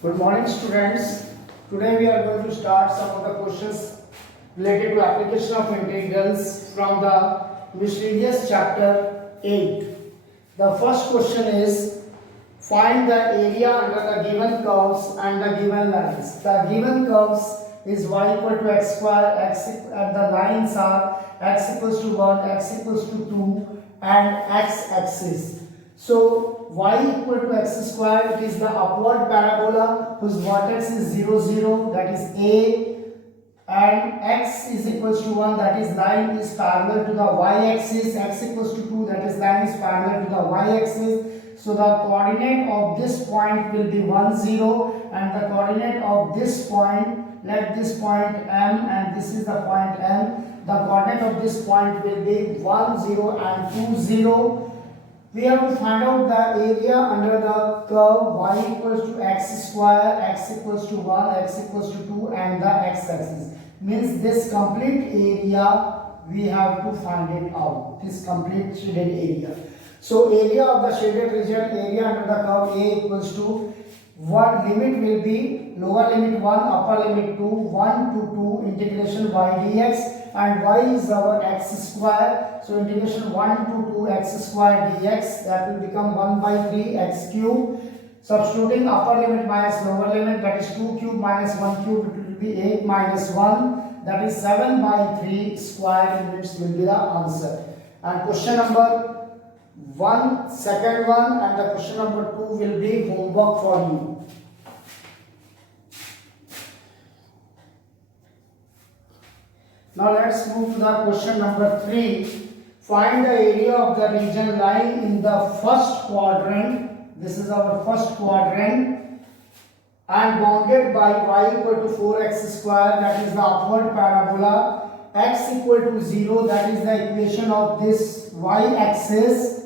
Good morning, students. Today we are going to start some of the questions related to application of integrals from the miscellaneous chapter 8. The first question is find the area under the given curves and the given lines. The given curves is y equal to x square, and the lines are x equals to 1, x equals to 2 and x axis. So y equal to x square, it is the upward parabola whose vertex is 0, 0, that is A, and x is equals to 1, that is line is parallel to the y-axis, x equals to 2, that is line is parallel to the y-axis. So the coordinate of this point will be 1, 0, and the coordinate of this point, let this point M and this is the point M, the coordinate of this point will be 1, 0 and 2, 0. We have to find out the area under the curve y equals to x square, x equals to 1, x equals to 2 and the x-axis. Means this complete area we have to find it out, this complete shaded area. So area of the shaded region, area under the curve A equals to, one limit will be lower limit 1, upper limit 2, 1 to 2 integration y dx, and y is our x square, so integration 1 to 2 x square dx, that will become 1 by 3 x cube. Substituting upper limit minus lower limit, that is 2 cube minus 1 cube, it will be 8 minus 1, that is 7 by 3 square units will be the answer. And question number 1, second one, and the question number 2 will be homework for you. Now let's move to the question number 3. Find the area of the region lying in the first quadrant. This is our first quadrant and bounded by y equal to 4x square, that is the upward parabola, x equal to 0, that is the equation of this y-axis,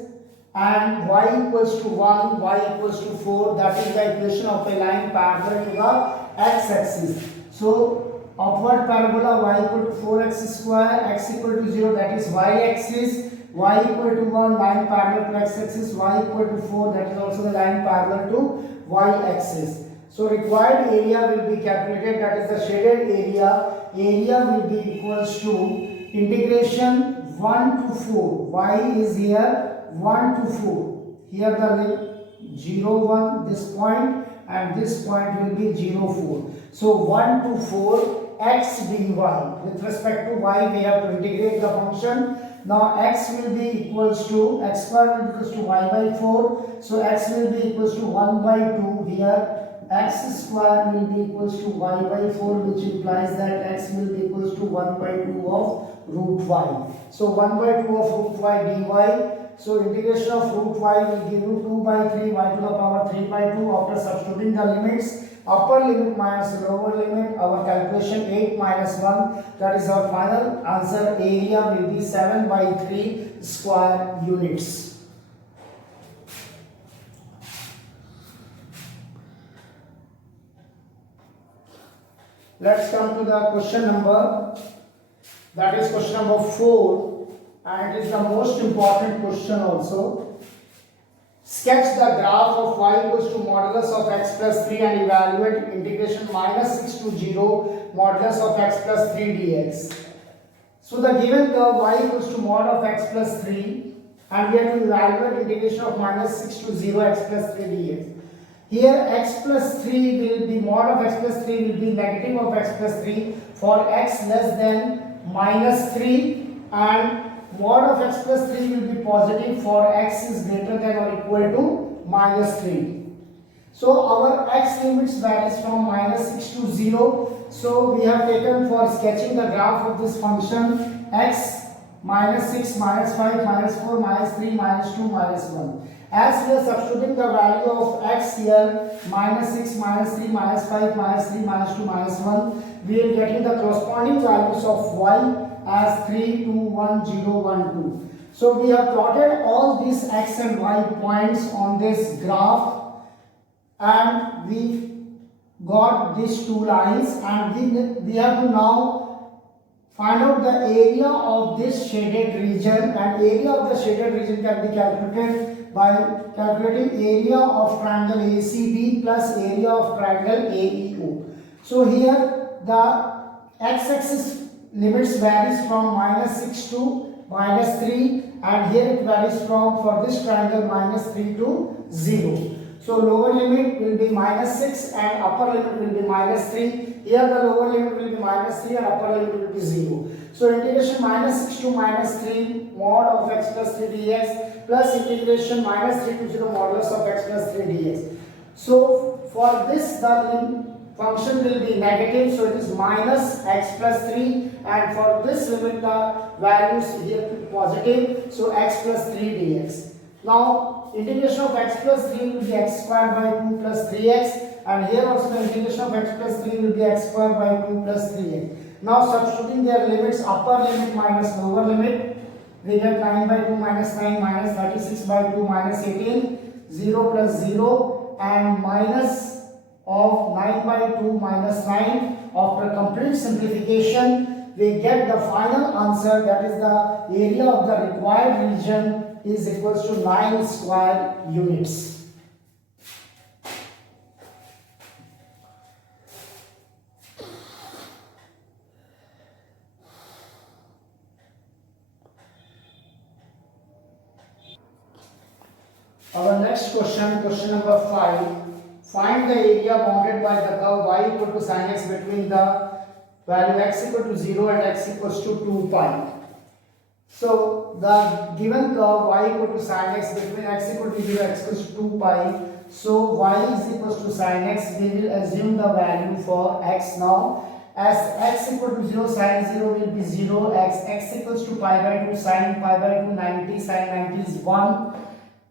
and y equals to 1, y equals to 4, that is the equation of a line parallel to the x-axis. So upward parabola y equal to 4x square, x equal to 0, that is y-axis, y equal to 1, line parallel to x-axis, y equal to 4, that is also the line parallel to y-axis. So required area will be calculated, that is the shaded area. Area will be equals to integration 1 to 4, y is here 1 to 4, here the 0, 1, this point, and this point will be 0, 4. So 1 to 4 x dy. With respect to y, we have to integrate the function. Now x will be equals to, x square will be equals to y by 4. So x will be equals to 1 by 2 here. X square will be equals to y by 4, which implies that x will be equals to 1 by 2 of root y. So 1 by 2 of root y dy. So integration of root y will give you 2 by 3 y to the power 3 by 2 after substituting the limits. Upper limit minus lower limit, our calculation 8 minus 1, that is our final answer. Area will be 7 by 3 square units. Let's come to the question number, that is question number 4, and it is the most important question also. Sketch the graph of y equals to modulus of x plus 3 and evaluate integration minus 6 to 0 modulus of x plus 3 dx. So the given curve y equals to mod of x plus 3 and we have to evaluate integration of minus 6 to 0 x plus 3 dx. Here x plus 3 will be, mod of x plus 3 will be negative of x plus 3 for x less than minus 3, and mod of x plus 3 will be positive for x is greater than or equal to minus 3. So our x limits varies from minus 6 to 0. So we have taken for sketching the graph of this function x minus 6, minus 5, minus 4, minus 3, minus 2, minus 1. As we are substituting the value of x here, minus 6, minus 3, minus 5, minus 3, minus 2, minus 1, we are getting the corresponding values of y as 3, 2, 1, 0, 1, 2. So we have plotted all these x and y points on this graph and we got these two lines, and we have to now find out the area of this shaded region, and area of the shaded region can be calculated by calculating area of triangle ACB plus area of triangle AEO. So here the x-axis limits varies from -6 to -3, and here it varies from, for this triangle, -3 to 0. So lower limit will be -6 and upper limit will be -3. Here the lower limit will be -3 and upper limit will be 0. So integration -6 to -3 mod of x plus 3 dx plus integration -3 to 0 modulus of x plus 3 dx. So for this the function will be negative, so it is minus x plus 3, and for this limit the values here to positive, so x plus 3 dx. Now integration of x plus 3 will be x square by 2 plus 3x, and here also the integration of x plus 3 will be x square by 2 plus 3x. Now substituting their limits, upper limit minus lower limit, we get 9 by 2 minus 9 minus 36 by 2 minus 18, 0 plus 0, and minus of 9 by 2 minus 9. After complete simplification, we get the final answer, that is the area of the required region is equals to 9 square units. Our next question, question number 5. Find the area bounded by the curve y equal to sin x between the value x equal to 0 and x equals to 2 pi. So the given curve y equal to sin x between x equal to 0 x equals to 2 pi. So y is equals to sin x. We will assume the value for x now. As x equal to 0, sin 0 will be 0. X equals to pi by 2, sin pi by 2, 90, sin 90 is 1.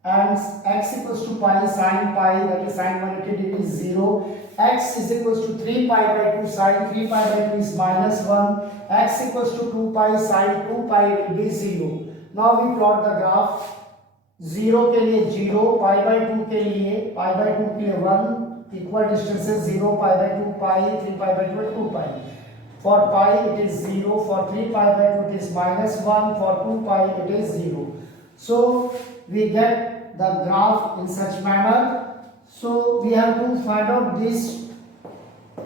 And x equals to pi sin pi, that is sin 180 degree, is 0. X is equals to 3 pi by 2, sin 3 pi by 2 is minus 1. X equals to 2 pi, sin 2 pi will be 0. Now we plot the graph. 0 के लिए 0, pi by 2 के लिए, pi by 2 के लिए 1, equal distances 0, pi by 2 pi, 3 pi by 2 2 pi. For pi it is 0, for 3 pi by 2 it is minus 1, for 2 pi it is 0. So we get the graph in such manner. So we have to find out this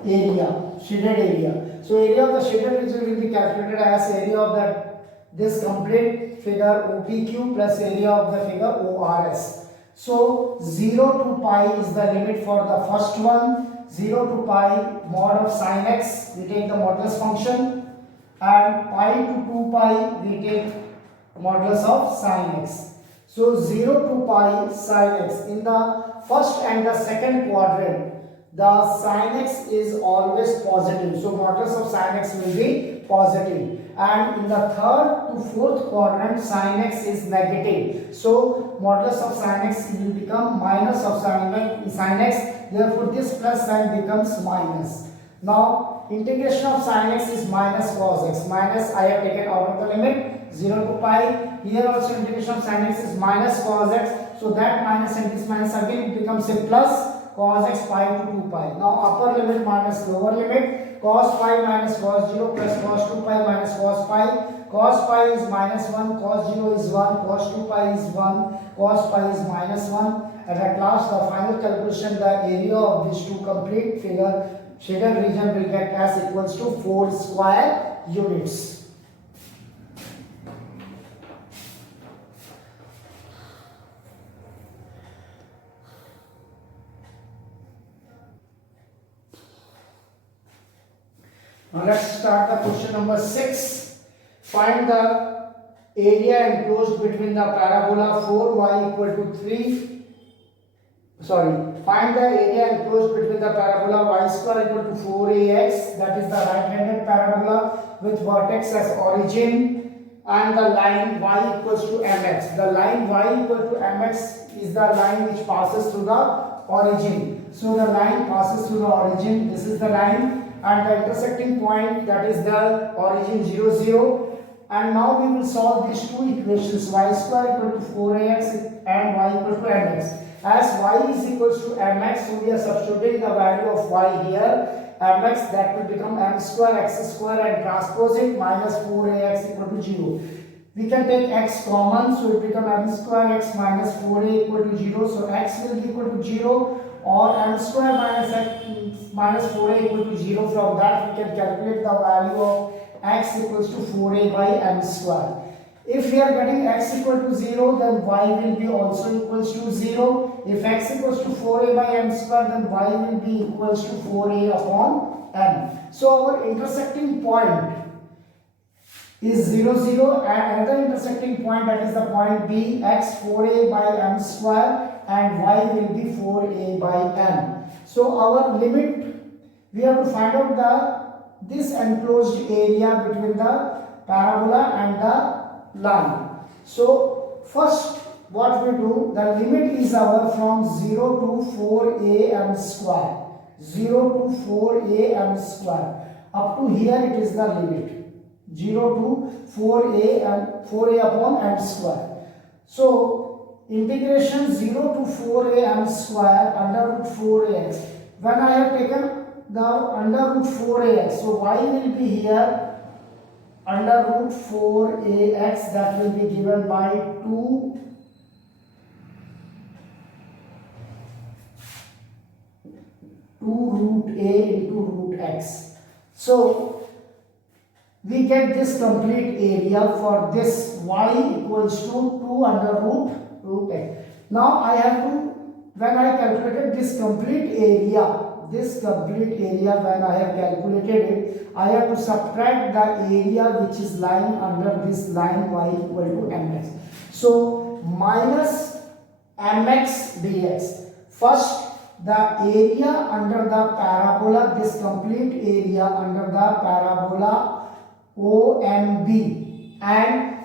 area, shaded area. So area of the shaded region will be calculated as area of this complete figure OPQ plus area of the figure ORS. So 0 to pi is the limit for the first one. 0 to pi mod of sin x, we take the modulus function, and pi to 2 pi we take modulus of sin x. So 0 to pi sin x. In the first and the second quadrant, the sin x is always positive. So modulus of sin x will be positive. And in the third to fourth quadrant, sin x is negative. So modulus of sin x will become minus of sin x. Therefore this plus sign becomes minus. Now integration of sin x is minus cos x. Minus I have taken out of the limit. 0 to pi. Here also integration of sin x is minus cos x. So that minus and this minus again it becomes a plus cos x pi to 2 pi. Now upper limit minus lower limit. Cos pi minus cos 0 plus cos 2 pi minus cos pi. Cos pi is minus 1, cos 0 is 1, cos 2 pi is 1, cos pi is minus 1. And at last the final calculation, the area of these two complete figure shaded region will get as equals to 4 square units. Now let's start the question number 6. Find the area enclosed between the parabola 4y equal to 3. Find the area enclosed between the parabola y square equal to 4ax, that is the right-handed parabola with vertex as origin, and the line y equals to mx. The line y equal to mx is the line which passes through the origin. So the line passes through the origin. This is the line. And the intersecting point, that is the origin 0 0, and now we will solve these two equations, y square equal to 4ax and y equal to mx. As y is equals to mx, so we are substituting the value of y here, mx, that will become m square x square, and transpose it minus 4ax equal to 0. We can take x common, so it becomes m square x minus 4a equal to 0. So x will be equal to 0, or m square minus x minus 4a equal to 0. From that we can calculate the value of x equals to 4a by m square. If we are getting x equal to 0, then y will be also equals to 0. If x equals to 4a by m square, then y will be equals to 4a upon m. So our intersecting point is 0, 0, and another intersecting point, that is the point B, x 4a by m square and y will be 4a by m. So our limit, we have to find out this enclosed area between the parabola and the line. So first what we do, the limit is our from 0 to 4a m square. 0 to 4a m square. Up to here it is the limit. 0 to 4a and 4a upon m square. So integration 0 to 4a m square under root 4ax. When I have taken the under root 4ax, so y will be here under root 4ax, that will be given by 2 root a into root x. So we get this complete area for this y equals to 2 under root x. Now I have to, when I calculated this complete area, when I have calculated it, I have to subtract the area which is lying under this line y equal to mx. So minus mx dx. First, the area under the parabola, this complete area under the parabola OMB, and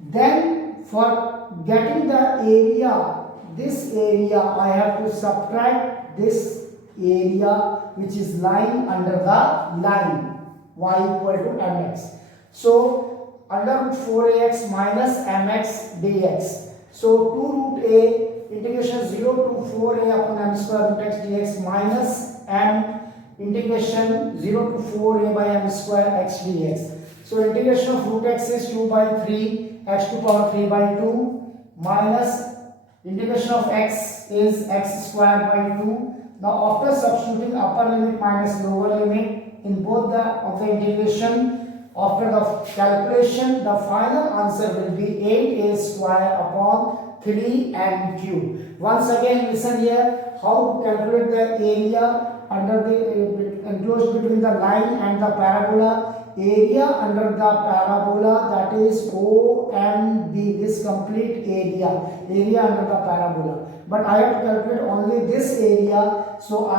then for getting the area, this area, I have to subtract this area which is lying under the line y equal to mx. So under root 4ax minus mx dx. So 2 root a integration 0 to 4a upon m square root x dx minus m integration 0 to 4a by m square x dx. So integration of root x is 2 by 3, x to power 3 by 2, minus integration of x is x square by 2. Now after substituting upper limit minus lower limit in both of the integration, after the calculation, the final answer will be 8a square upon 3m cube. Once again listen here, how to calculate the area under the enclosed between the line and the parabola. Area under the parabola, that is OMB, this complete area under the parabola. But I have to calculate only this area. So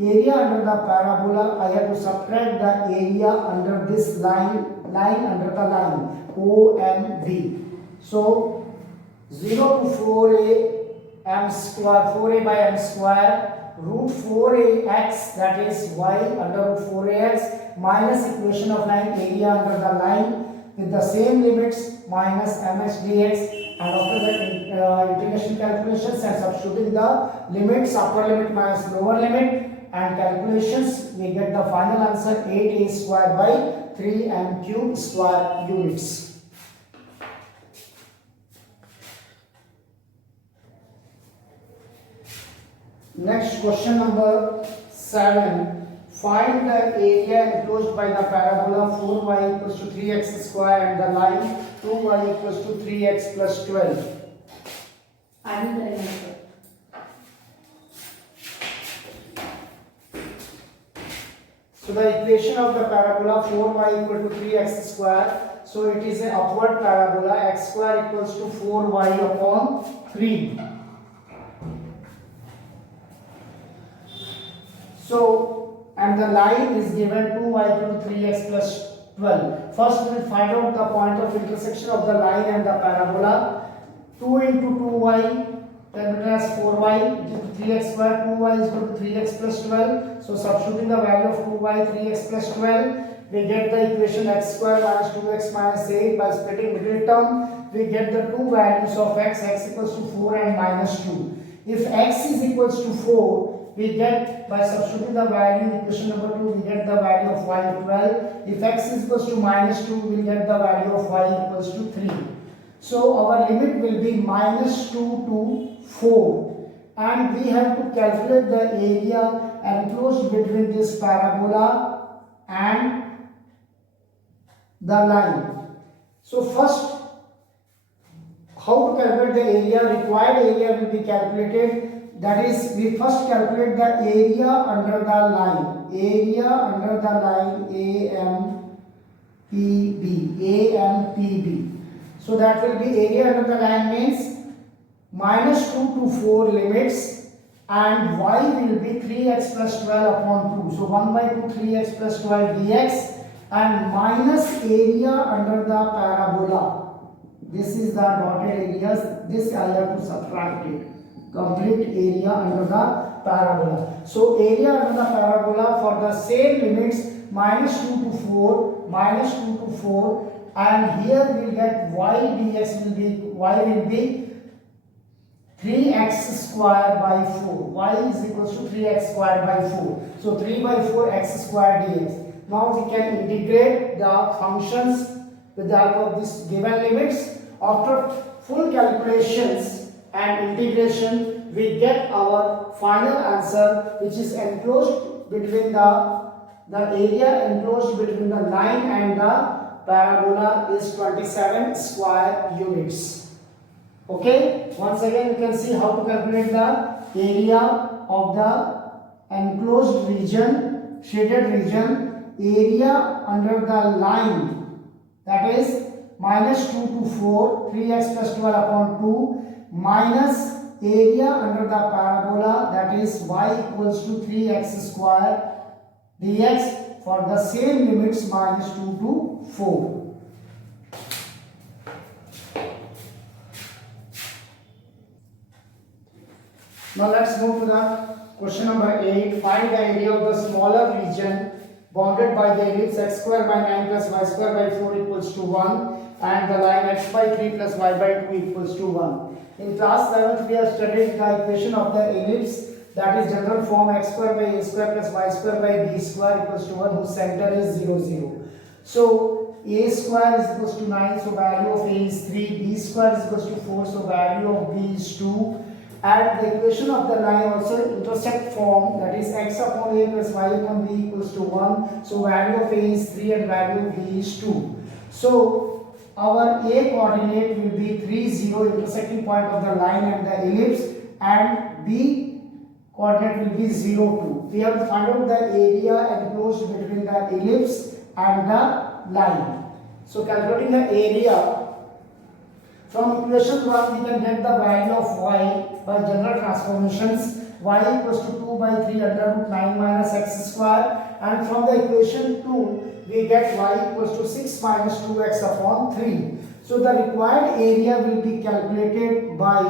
area under the parabola, I have to subtract the area under this line under the line OMB. So 0 to 4a m square, 4a by m square, root 4ax, that is y under root 4ax, minus equation of line area under the line with the same limits minus mx dx, and after that integration calculations and substituting the limits, upper limit minus lower limit, and calculations, we get the final answer 8a square by 3m cube square units. Next, question number 7. Find the area enclosed by the parabola 4y equals to 3x square and the line 2y equals to 3x plus 12. I will tell you. So the equation of the parabola 4y equal to 3x square. So it is an upward parabola, x square equals to 4y upon 3. So, and the line is given 2y equal to 3x plus 12. First we will find out the point of intersection of the line and the parabola. 2 into 2y, then it has 4y into 3x square, 2y is equal to 3x plus 12. So substituting the value of 2y, 3x plus 12, we get the equation x square minus 2x minus 8. By splitting middle term, we get the two values of x equals to 4 and minus 2. If x is equals to 4, we get, by substituting the value in equation number 2, we get the value of y 12. If x is equals to minus 2, we will get the value of y equals to 3. So our limit will be minus 2 to 4, and we have to calculate the area enclosed between this parabola and the line. So first, how to calculate the area? Required area will be calculated. That is, we first calculate the area under the line. Area under the line AMPB. So that will be area under the line means minus 2 to 4 limits, and y will be 3x plus 12 upon 2. So 1 by 2 3x plus 12 dx, and minus area under the parabola. This is the dotted areas. This I have to subtract it. Complete area under the parabola. So area under the parabola for the same limits minus 2 to 4, minus 2 to 4, and here we will get y dx will be 3x square by 4. Y is equals to 3x square by 4. So 3 by 4 x square dx. Now we can integrate the functions with the help of this given limits. After full calculations and integration, we get our final answer, which is enclosed between the area enclosed between the line and the parabola is 27 square units. Okay, once again you can see how to calculate the area of the enclosed region, shaded region. Area under the line, that is minus 2 to 4, 3x plus 12 upon 2, minus area under the parabola, that is y equals to 3x square dx for the same limits minus 2 to 4. Now let's move to the question number 8. Find the area of the smaller region bounded by the ellipse x square by 9 plus y square by 4 equals to 1, and the line x by 3 plus y by 2 equals to 1. In class 7th we have studied the equation of the ellipse, that is general form x square by a square plus y square by b square equals to 1, whose center is 0, 0. So a square is equals to 9, so value of a is 3, b square is equals to 4, so value of b is 2. And the equation of the line also intersect form, that is x upon a plus y upon b equals to 1. So value of a is 3 and value of b is 2. So our a coordinate will be 3, 0, intersecting point of the line and the ellipse, and b coordinate will be 0, 2. We have to find out the area enclosed between the ellipse and the line. So calculating the area, from equation 1 we can get the value of y by general transformations. Y equals to 2 by 3 under root 9 minus x square, and from the equation 2 we get y equals to 6 minus 2x upon 3. So the required area will be calculated by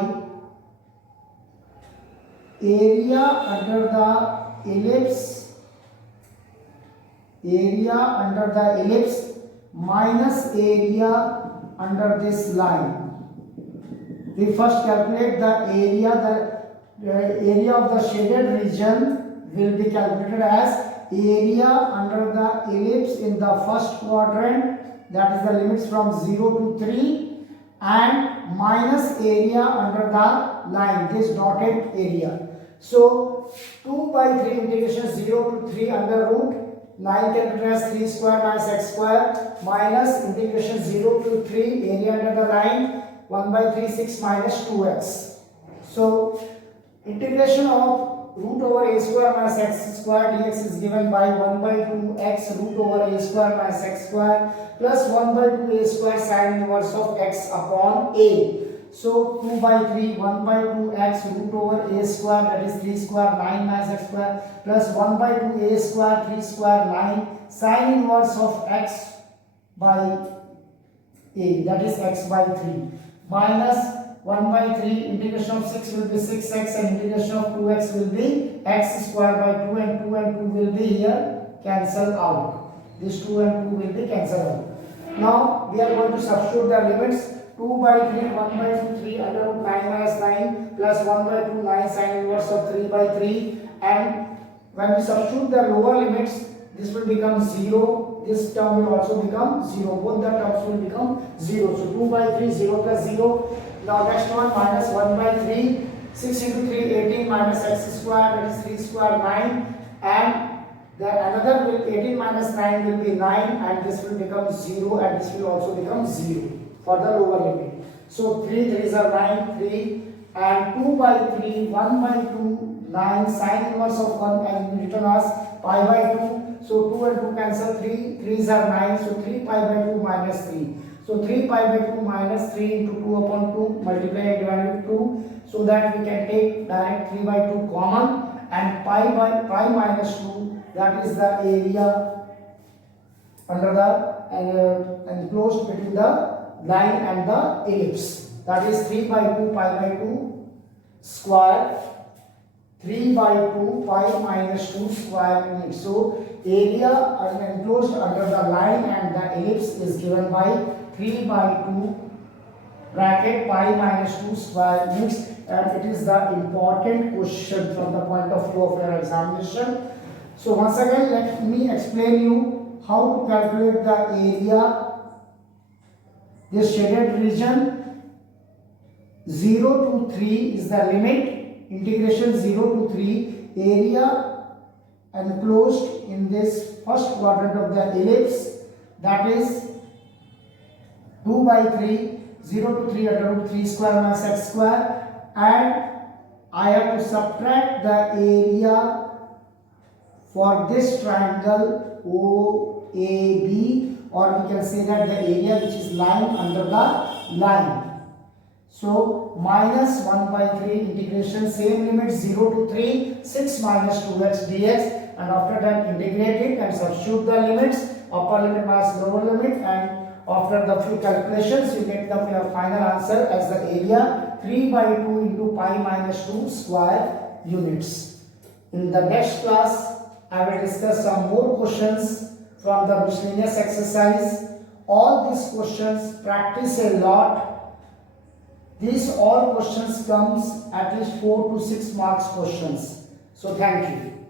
area under the ellipse minus area under this line. We first calculate the area of the shaded region will be calculated as area under the ellipse in the first quadrant, that is the limits from 0 to 3, and minus area under the line, this dotted area. So 2 by 3 integration 0 to 3 under root 9 calculated as 3 square minus x square minus integration 0 to 3 area under the line 1 by 3 6 minus 2x. So integration of root over a square minus x square dx is given by 1 by 2 x root over a square minus x square plus 1 by 2 a square sin inverse of x upon a. So 2 by 3 1 by 2 x root over a square, that is 3 square 9 minus x square plus 1 by 2 a square 3 square 9 sin inverse of x by a, that is x by 3, minus 1 by 3 integration of 6 will be 6x and integration of 2x will be x square by 2, and 2 and 2 will be here cancelled out. This 2 and 2 will be cancelled out. Now we are going to substitute the limits. 2 by 3 1 by 2 3 under root 9 minus 9 plus 1 by 2 9 sin inverse of 3 by 3, and when we substitute the lower limits this will become 0, this term will also become 0, both the terms will become 0. So 2 by 3, 0 plus 0. Now next one, minus 1 by 3, 6 into 3, 18 minus x square, that is 3 square, 9, and the another will 18 minus 9 will be 9, and this will become 0, and this will also become 0 for the lower limit. So 3 3s are 9, 3, and 2 by 3, 1 by 2, 9, sine inverse of 1 and written as pi by 2. So 2 and 2 cancel, 3 3s are 9, so 3 pi by 2 minus 3. So 3 pi by 2 minus 3 into 2 upon 2, multiply and divide with 2, so that we can take direct 3 by 2 common, and pi minus 2, that is the area under the enclosed between the line and the ellipse. That is 3 by 2 pi by 2 square, 3 by 2 pi minus 2 square units. So area enclosed under the line and the ellipse is given by 3 by 2 bracket pi minus 2 square units, and it is the important question from the point of view of your examination. So once again, let me explain you how to calculate the area. This shaded region 0 to 3 is the limit, integration 0 to 3, area enclosed in this first quadrant of the ellipse, that is 2 by 3, 0 to 3 under root 3 square minus x square, and I have to subtract the area for this triangle OAB, or we can say that the area which is lying under the line. So minus 1 by 3 integration, same limit 0 to 3, 6 minus 2x dx, and after that integrate it and substitute the limits, upper limit minus lower limit, and after the few calculations you get the final answer as the area 3 by 2 into pi minus 2 square units. In the next class I will discuss some more questions from the miscellaneous exercise. All these questions practice a lot. These all questions comes at least 4 to 6 marks questions. So thank you.